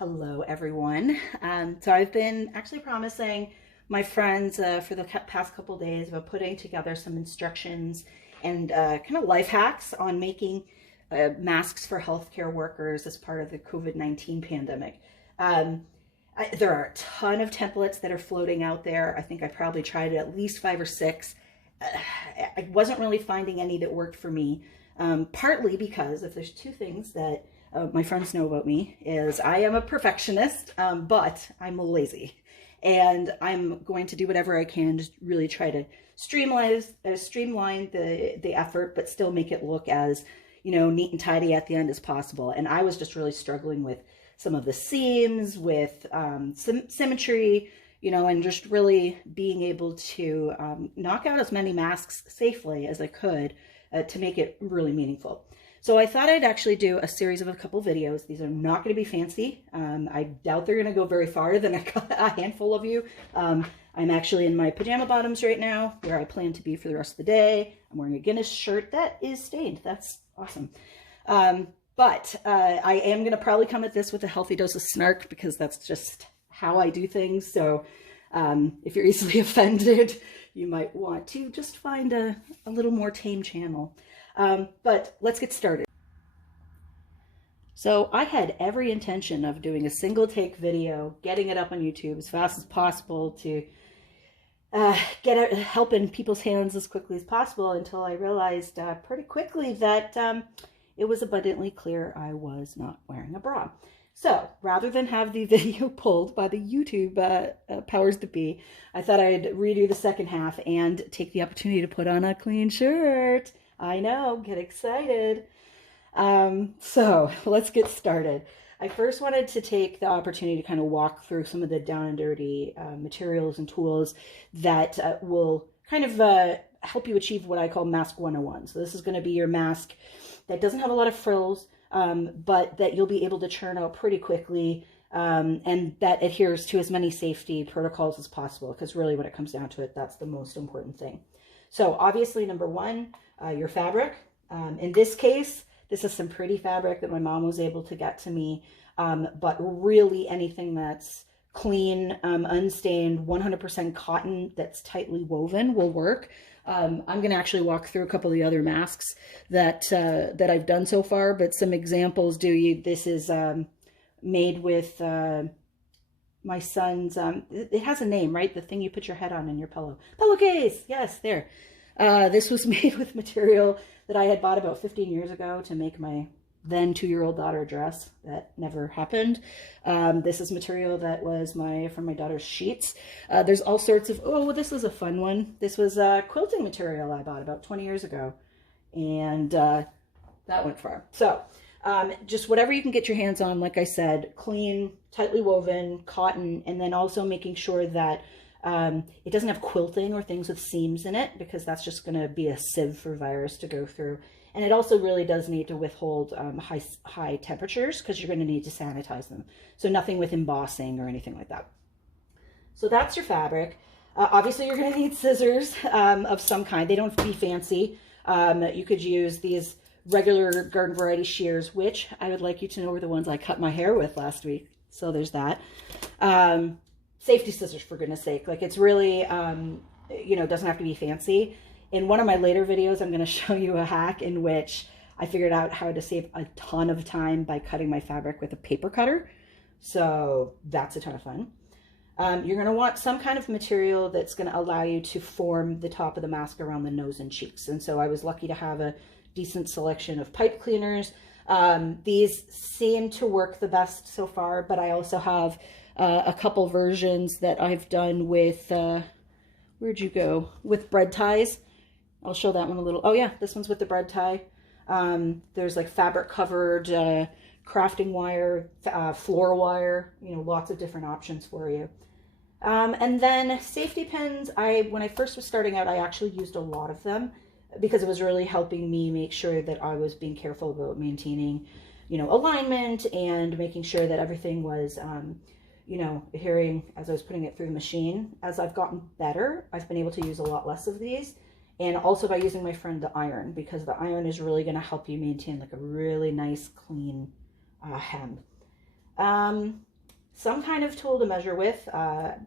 Hello, everyone. So I've been actually promising my friends for the past couple days about putting together some instructions and kind of life hacks on making masks for healthcare workers as part of the COVID-19 pandemic. Um, there are a ton of templates that are floating out there. I think I probably tried at least 5 or 6. Uh, I wasn't really finding any that worked for me, partly because if there's two things that my friends know about me is I am a perfectionist, but I'm lazy. And I'm going to do whatever I can to really try to streamline the effort, but still make it look as, neat and tidy at the end as possible. And I was just really struggling with some of the seams, with some symmetry, and just really being able to knock out as many masks safely as I could to make it really meaningful. So I thought I'd actually do a series of a couple videos. These are not going to be fancy. I doubt they're going to go very farther than a handful of you. I'm actually in my pajama bottoms right now, where I plan to be for the rest of the day. I'm wearing a Guinness shirt that is stained. That's awesome. But I am going to probably come at this with a healthy dose of snark, because that's just how I do things. So if you're easily offended, you might want to just find a little more tame channel. But let's get started. So I had every intention of doing a single take video, getting it up on YouTube as fast as possible to get it help in people's hands as quickly as possible, until I realized pretty quickly that it was abundantly clear I was not wearing a bra. So rather than have the video pulled by the YouTube powers that be, I thought I'd redo the second half and take the opportunity to put on a clean shirt. I know, get excited. So let's get started. I first wanted to take the opportunity to kind of walk through some of the down and dirty materials and tools that will kind of help you achieve what I call Mask 101. So this is going to be your mask that doesn't have a lot of frills, but that you'll be able to churn out pretty quickly, and that adheres to as many safety protocols as possible, because really when it comes down to it, that's the most important thing. So obviously, number one, your fabric. In this case, this is some pretty fabric that my mom was able to get to me, but really anything that's clean, unstained, 100% cotton that's tightly woven will work. I'm going to actually walk through a couple of the other masks that I've done so far, but some examples this is made with my son's, it has a name, right? The thing you put your head on in your pillowcase. Yes, there. This was made with material that I had bought about 15 years ago to make my then 2-year-old daughter dress. That never happened. This is material that was from my daughter's sheets. There's all sorts of, this was a fun one. This was quilting material I bought about 20 years ago. And that went far. So just whatever you can get your hands on, like I said, clean, tightly woven, cotton, and then also making sure that it doesn't have quilting or things with seams in it, because that's just going to be a sieve for virus to go through. And it also really does need to withhold high temperatures, because you're going to need to sanitize them. So nothing with embossing or anything like that. So that's your fabric. Obviously, you're going to need scissors of some kind. They don't have to be fancy. You could use these regular garden variety shears, which I would like you to know were the ones I cut my hair with last week. So there's that. Safety scissors, for goodness sake. Like, it's really, doesn't have to be fancy. In one of my later videos, I'm going to show you a hack in which I figured out how to save a ton of time by cutting my fabric with a paper cutter. So that's a ton of fun. You're going to want some kind of material that's going to allow you to form the top of the mask around the nose and cheeks. And so I was lucky to have a decent selection of pipe cleaners. These seem to work the best so far, but I also have a couple versions that I've done with, where'd you go? With bread ties. I'll show that one a little. Oh yeah, this one's with the bread tie. There's like fabric covered crafting wire, floor wire, lots of different options for you. And then safety pins. When I first was starting out, I actually used a lot of them, because it was really helping me make sure that I was being careful about maintaining, alignment, and making sure that everything was, adhering as I was putting it through the machine. As I've gotten better, I've been able to use a lot less of these. And also by using my friend the iron, because the iron is really going to help you maintain like a really nice clean hem. some kind of tool to measure with.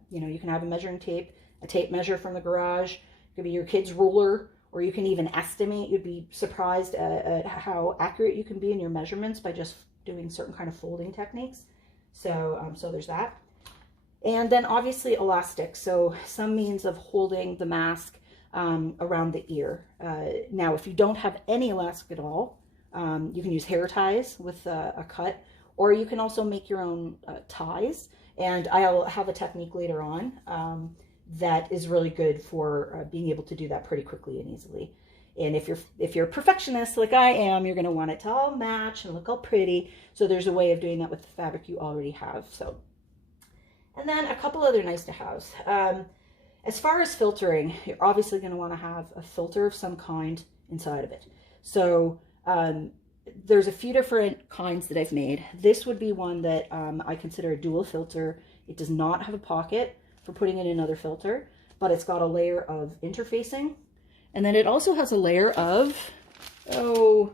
You know, you can have a measuring tape, a tape measure from the garage. It could be your kid's ruler, or you can even estimate. You'd be surprised at how accurate you can be in your measurements by just doing certain kind of folding techniques. So, so there's that. And then obviously elastic. So some means of holding the mask around the ear. Now, if you don't have any elastic at all, you can use hair ties with a cut, or you can also make your own ties. And I'll have a technique later on that is really good for being able to do that pretty quickly and easily. And if you're a perfectionist like I am, you're going to want it to all match and look all pretty. So there's a way of doing that with the fabric you already have. So, and then a couple other nice to haves. As far as filtering, you're obviously going to want to have a filter of some kind inside of it. So there's a few different kinds that I've made. This would be one that I consider a dual filter. It does not have a pocket for putting in another filter, but it's got a layer of interfacing. And then it also has a layer of, oh,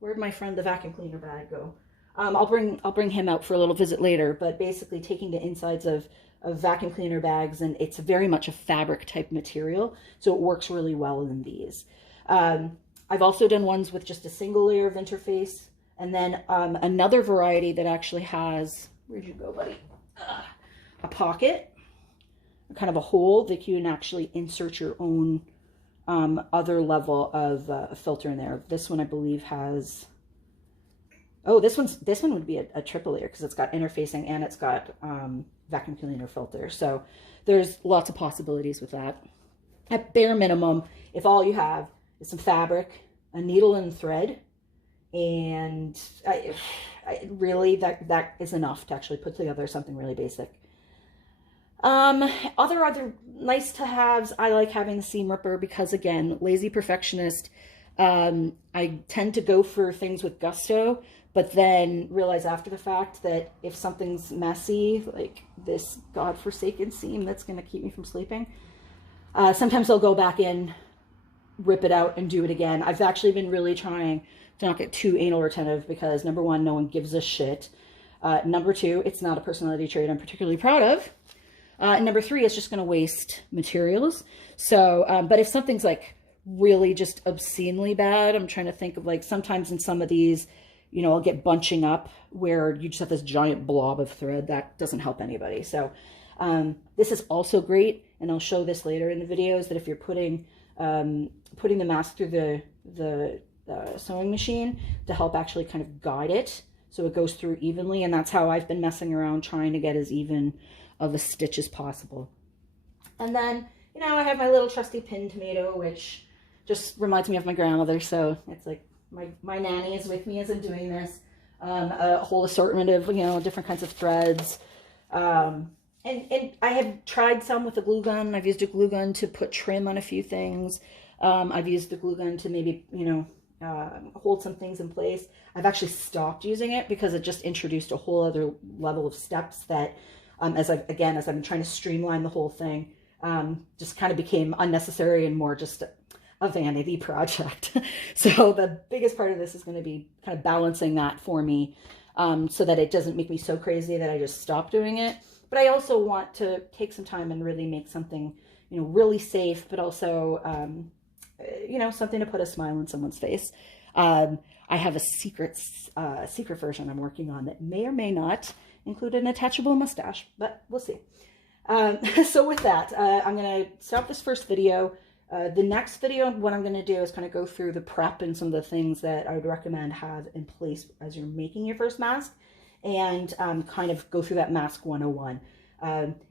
where'd my friend the vacuum cleaner bag go? I'll bring him out for a little visit later, but basically taking the insides of vacuum cleaner bags, and it's very much a fabric type material, so it works really well in these. I've also done ones with just a single layer of interface, and then another variety that actually has, where'd you go, buddy? A pocket, kind of a hole that you can actually insert your own other level of a filter in there. This one I believe has, oh, this one would be a triple layer because it's got interfacing and it's got vacuum cleaner filter. So there's lots of possibilities with that. At bare minimum, if all you have is some fabric, a needle and thread, and really that is enough to actually put together something really basic. Other nice to haves, I like having the seam ripper because, again, lazy perfectionist. I tend to go for things with gusto, but then realize after the fact that if something's messy, like this godforsaken seam that's going to keep me from sleeping, sometimes I'll go back in, rip it out, and do it again. I've actually been really trying to not get too anal retentive because, number one, no one gives a shit. Number two, it's not a personality trait I'm particularly proud of. And number three, it's just going to waste materials. So, but if something's like really just obscenely bad, I'm trying to think of, like, sometimes in some of these, you know, I'll get bunching up where you just have this giant blob of thread. That doesn't help anybody. So this is also great, and I'll show this later in the videos, that if you're putting the mask through the sewing machine to help actually kind of guide it so it goes through evenly. And that's how I've been messing around, trying to get as even of a stitch as possible. And then, you know, I have my little trusty pin tomato, which just reminds me of my grandmother. So it's like my nanny is with me as I'm doing this. A whole assortment of, you know, different kinds of threads. And I have tried some with a glue gun. I've used a glue gun to put trim on a few things. I've used the glue gun to maybe, you know, hold some things in place. I've actually stopped using it because it just introduced a whole other level of steps that, as I've been trying to streamline the whole thing, just kind of became unnecessary and more just a vanity project. So the biggest part of this is going to be kind of balancing that for me, so that it doesn't make me so crazy that I just stop doing it. But I also want to take some time and really make something, you know, really safe, but also, you know, something to put a smile on someone's face. I have a secret version I'm working on that may or may not include an attachable mustache, but we'll see. So with that, I'm going to stop this first video. The next video, what I'm going to do is kind of go through the prep and some of the things that I would recommend have in place as you're making your first mask, and kind of go through that mask 101.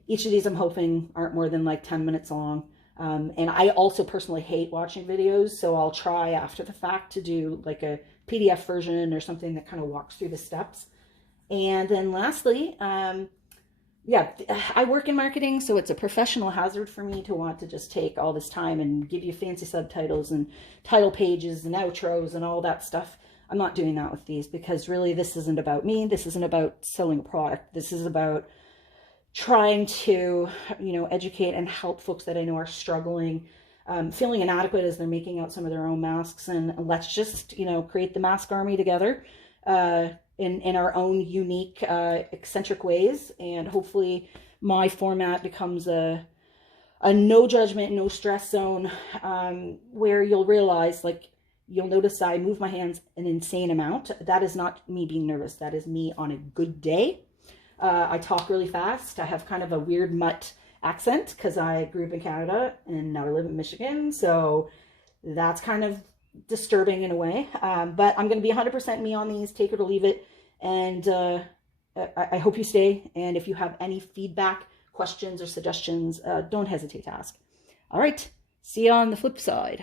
Each of these I'm hoping aren't more than like 10 minutes long. And I also personally hate watching videos, so I'll try after the fact to do like a PDF version or something that kind of walks through the steps. And then lastly, yeah, I work in marketing, so it's a professional hazard for me to want to just take all this time and give you fancy subtitles and title pages and outros and all that stuff. I'm not doing that with these because really this isn't about me. This isn't about selling a product. This is about trying to, you know, educate and help folks that I know are struggling, feeling inadequate as they're making out some of their own masks. And let's just, you know, create the mask army together. in our own unique, eccentric ways. And hopefully my format becomes a no judgment, no stress zone, where you'll realize, like, you'll notice I move my hands an insane amount. That is not me being nervous. That is me on a good day. I talk really fast. I have kind of a weird mutt accent because I grew up in Canada and now I live in Michigan. So that's kind of disturbing in a way. But I'm going to be 100% me on these, take it or leave it. And I hope you stay. And if you have any feedback, questions, or suggestions, don't hesitate to ask. All right. See you on the flip side.